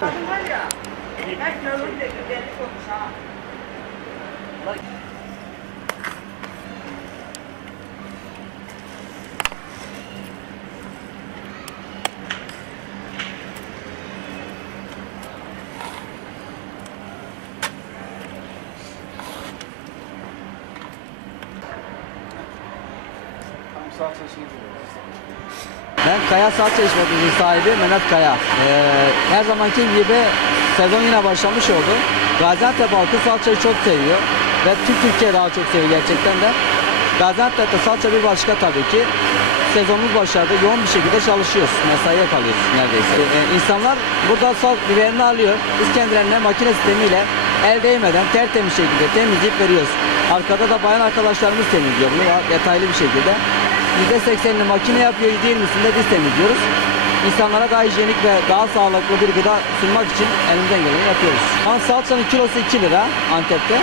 Kadın var ya, hep görür de güzellik olmuş ha. Ben Kaya Salça İşletmesi sahibi Mehmet Kaya. Ee, her zamanki gibi sezon yine başlamış oldu. Gaziantep halkı salçayı çok seviyor. Ve tüm Türkiye daha çok seviyor gerçekten de. Gaziantep'te salça bir başka tabii ki. Sezonumuz başladı. Yoğun bir şekilde çalışıyoruz. Mesaiye kalıyoruz neredeyse. Ee, insanlar burada sal biberini alıyor. Biz kendilerine makine sistemiyle el değmeden tertemiz şekilde temizleyip veriyoruz. Arkada da bayan arkadaşlarımız temizliyor bunu detaylı bir şekilde. %80'ini makine yapıyor, %20'sini de biz temizliyoruz. İnsanlara daha hijyenik ve daha sağlıklı bir gıda sunmak için elimizden geleni yapıyoruz. An salçanın kilosu 2 lira Antep'te.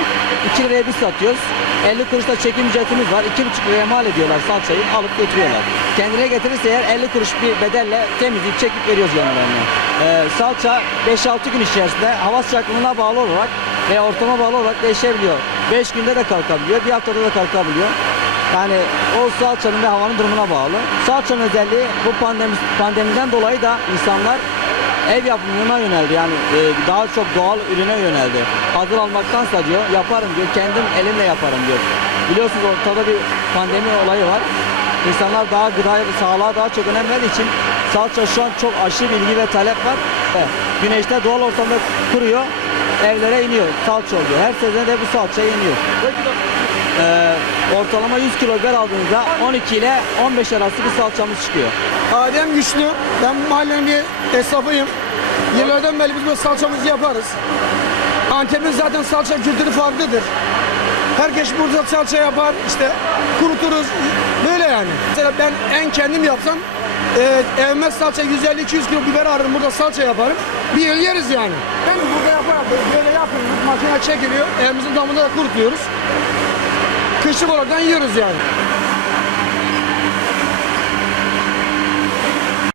2 liraya biz satıyoruz. 50 kuruşta çekim ücretimiz var. 2,5 liraya mal ediyorlar salçayı alıp götürüyorlar. Kendine getirirse eğer 50 kuruş bir bedelle temizleyip çekip veriyoruz yanlarına. Ee, salça 5-6 gün içerisinde hava sıcaklığına bağlı olarak ve ortama bağlı olarak değişebiliyor. 5 günde de kalkabiliyor, bir haftada da kalkabiliyor. Yani o salçanın ve havanın durumuna bağlı. Salçanın özelliği bu pandemi, pandemiden dolayı da insanlar ev yapımına yöneldi. Yani e, daha çok doğal ürüne yöneldi. Hazır almaktansa diyor yaparım diyor. Kendim elimle yaparım diyor. Biliyorsunuz ortada bir pandemi olayı var. İnsanlar daha gıdaya sağlığa daha çok önem verdiği için salça şu an çok aşırı bilgi ve talep var. Evet, Güneşte doğal ortamda kuruyor. Evlere iniyor. Salça oluyor. Her sezon de bu salça iniyor. Ee, ortalama 100 kilo biber aldığınızda 12 ile 15 arası bir salçamız çıkıyor. Adem Güçlü. Ben bu mahallenin bir esnafıyım. Yıllardan beri biz bu salçamızı yaparız. Antep'in zaten salça kültürü farklıdır. Herkes burada salça yapar, işte kuruturuz. Böyle yani. Mesela ben en kendim yapsam e, evime salça 150-200 kilo biber alırım burada salça yaparım. Bir yıl yeriz yani. Ben burada yaparım. Böyle yapıyoruz. Makine çekiliyor. Evimizin damında da kurutuyoruz. Kışlık olarak yiyoruz yani.